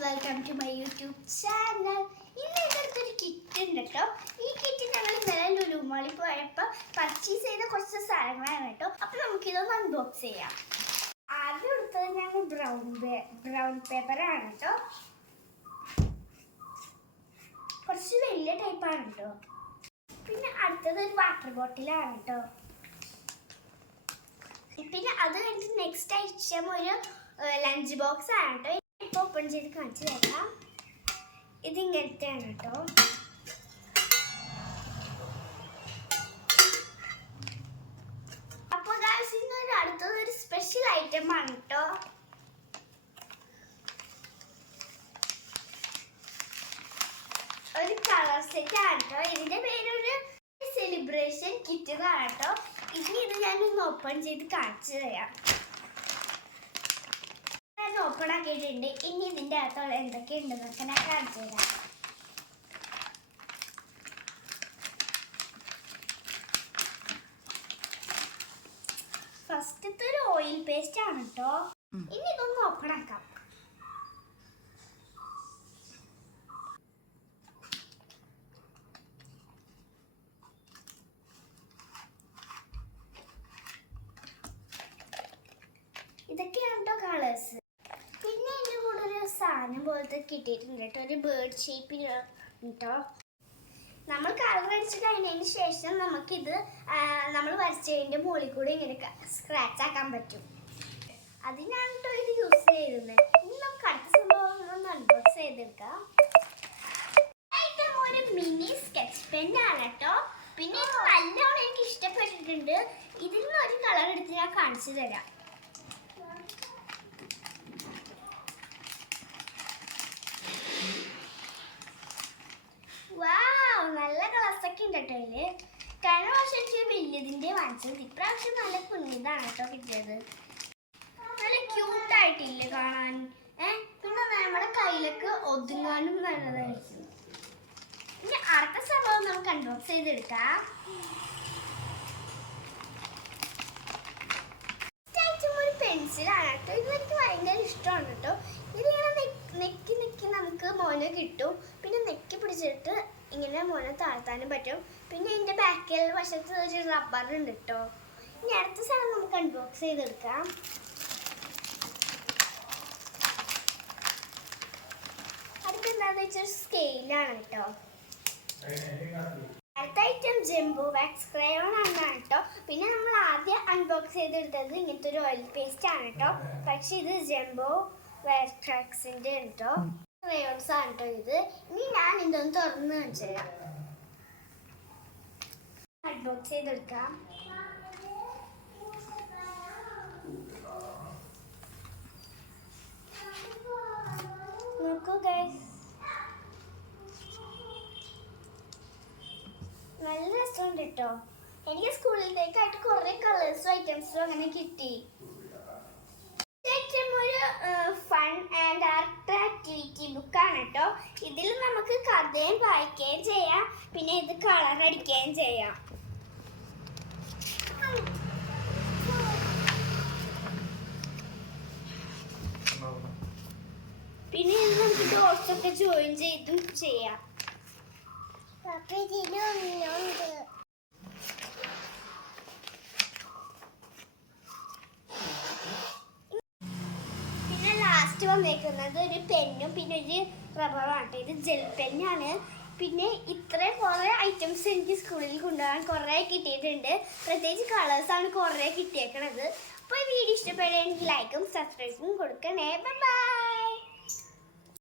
Welcome to my YouTube channel ഇന്ന് അടുത്തൊരു kit ഉണ്ട് കേട്ടോ ഈ കിറ്റ് ഞങ്ങൾ ഇന്നലെ ലുലുമാളി പോയപ്പോൾ പർച്ചേസ് ചെയ്ത കുറച്ച് സാധനങ്ങളാണ് കേട്ടോ അപ്പോൾ നമുക്കിതൊന്ന് അൺബോക്സ് ചെയ്യാം. ആദ്യം എടുത്തത് ഞങ്ങൾ ബ്രൗൺ ബ്രൗൺ പേപ്പറാണ് കേട്ടോ കുറച്ച് വലിയ ടൈപ്പാണ് കേട്ടോ പിന്നെ അടുത്തത് ഒരു വാട്ടർ ബോട്ടിലാണ് കേട്ടോ പിന്നെ അത് കഴിഞ്ഞിട്ട് നെക്സ്റ്റ് ഐറ്റം ഒരു ലഞ്ച് ബോക്സ് ആണ് കേട്ടോ ഇപ്പോൾ ഓപ്പൺ ചെയ്ത് കാണിച്ചു തരാം ഇതിങ്ങനത്തെയാണ് കേട്ടോ അപ്പോൾ ഇന്നൊരു അടുത്തത് ഒരു സ്പെഷ്യൽ ഐറ്റം ആണ് കേട്ടോ ഒരു കളർ സെറ്റ് ആണ് കേട്ടോ ഇതിന്റെ പേരൊരു സെലിബ്രേഷൻ കിറ്റ് കേട്ടോ ഇനി ഇത് ഞാനൊന്ന് ഓപ്പൺ ചെയ്ത് കാണിച്ചു തരാം. ഞാൻ ഓപ്പൺ ആക്കിയിട്ടുണ്ട്. ഇനി ഇതിന്റെ അകത്തോളം എന്തൊക്കെ ഉണ്ടെന്നൊക്കെ ഞാൻ കാണിച്ചു തരാം. ഫസ്റ്റത്തെ ഒരു ഓയിൽ പേസ്റ്റ് ആണ് കേട്ടോ ഇനി ഇതൊന്ന് ഓപ്പൺ ആക്കാം. ഇതൊക്കെയാണ് കേട്ടോ കളേഴ്സ് സാധനം പോലത്തെ കിട്ടിയിട്ടുണ്ട് കേട്ടോ. ഒരു ബേർഡ് ഷേപ്പിൽ കേട്ടോ നമ്മൾ കളർ അടിച്ച് കഴിഞ്ഞതിന് ശേഷം നമുക്കിത് നമ്മൾ വരച്ചതിന്റെ മുകളിൽ കൂടെ ഇങ്ങനെ സ്ക്രാച്ച് ആക്കാൻ പറ്റും. അതിനാണ് കേട്ടോ ഇത് യൂസ് ചെയ്തത് ഇനി നമുക്ക് അടുത്ത സംഭവം ഒന്ന് അൺബോക്സ് ചെയ്തെടുക്കാം. ഒരു മിനി സ്കെച്ച് പെന്നാണ് കേട്ടോ പിന്നെ ഇത് നല്ലോണം എനിക്ക് ഇഷ്ടപ്പെട്ടിട്ടുണ്ട്. ഇതിൽ നിന്ന് ഒരു കളർ എടുത്ത് ഞാൻ കാണിച്ചു തരാം വാവ് നല്ല കളേഴ്സ് ഒക്കെ ഉണ്ട് കേട്ടോ ഇതിൽ കഴിഞ്ഞ പ്രാവശ്യം എനിക്ക് വലിയതിന്റെ വാങ്ങിച്ചത്. ഇപ്രാവശ്യം നല്ല കുഞ്ഞിതാണ് കേട്ടോ കിട്ടിയത്. നല്ല ക്യൂട്ട് ആയിട്ടില്ലേ കാണാൻ. ഏ പിന്നെ നമ്മുടെ കയ്യിലേക്ക് ഒതുങ്ങാനും നല്ലതായിരിക്കും. ഇനി അടുത്ത സംഭവം നമുക്ക് അൺബോക്സ് ചെയ്തെടുക്കാം. ഒരു പെൻസിലാണ് കേട്ടോ. ഇത് എനിക്ക് ഭയങ്കര ഇഷ്ടമാണ് കേട്ടോ. ഇതിങ്ങനെ നെക്കി നെക്കി നമുക്ക് മോനെ കിട്ടും. പിന്നെ നെക്കി പിടിച്ചിട്ട് ഇങ്ങനെ മോനെ താഴ്ത്താനും പറ്റും. പിന്നെ എന്റെ ബാക്കിൽ വശത്ത് ഒരു റബ്ബർ ഉണ്ട് കേട്ടോ ഇനി അടുത്ത സാധനം നമുക്ക് അൺബോക്സ് ചെയ്തെടുക്കാം. അടുത്ത എന്താന്ന് വെച്ചാൽ സ്കെയിലാണ് കേട്ടോ അടുത്ത ഐറ്റം ജംബോ വാക്സ് ക്രയോൺ ആണ് കേട്ടോ പിന്നെ നമ്മൾ ആദ്യം അൺബോക്സ് ചെയ്തെടുത്തത് ഇങ്ങനത്തെ ഒരു ഓയിൽ പേസ്റ്റ് ആണ് കേട്ടോ പക്ഷെ ഇത് ജംബോ വാക്സിന്റെ കേട്ടോ ക്രയോൺസ് ആണ് കേട്ടോ ഇത്. ഇനി ഞാൻ ഇതൊന്ന് തുറന്ന് കാണിച്ചു തരാം നോക്കൂ ഗൈസ് നല്ല രസമുണ്ട് കേട്ടോ എനിക്ക് സ്കൂളിലേക്കായിട്ട് കുറെ കളേഴ്സും ഐറ്റംസും അങ്ങനെ കിട്ടി. ഒരു ഫൺ ആൻഡ് ആർട്ട് ആക്ടിവിറ്റി ബുക്കാണ് കേട്ടോ ഇതിൽ നമുക്ക് കഥയും വായിക്കുകയും ചെയ്യാം. പിന്നെ ഇത് കളർ അടിക്കുകയും ചെയ്യാം. ഒക്കെ ജോയിൻ ചെയ്തും ചെയ്യാം പിന്നെ ലാസ്റ്റ് വന്നേക്കുന്നത് ഒരു പെന്നും പിന്നെ ഒരു റബ്ബറുമാണ് ഇത് ജെൽ പെന്നാണ് പിന്നെ ഇത്രയും കുറേ ഐറ്റംസ് എനിക്ക് സ്കൂളിൽ കൊണ്ടുപോകാൻ കുറേ കിട്ടിയിട്ടുണ്ട്. പ്രത്യേകിച്ച് കളേഴ്സാണ് കുറേ കിട്ടിയേക്കണത്. അപ്പോൾ ഈ വീഡിയോ ഇഷ്ടപ്പെടുകയാണെങ്കിൽ ലൈക്കും സബ്സ്ക്രൈബും കൊടുക്കണേ. ബൈ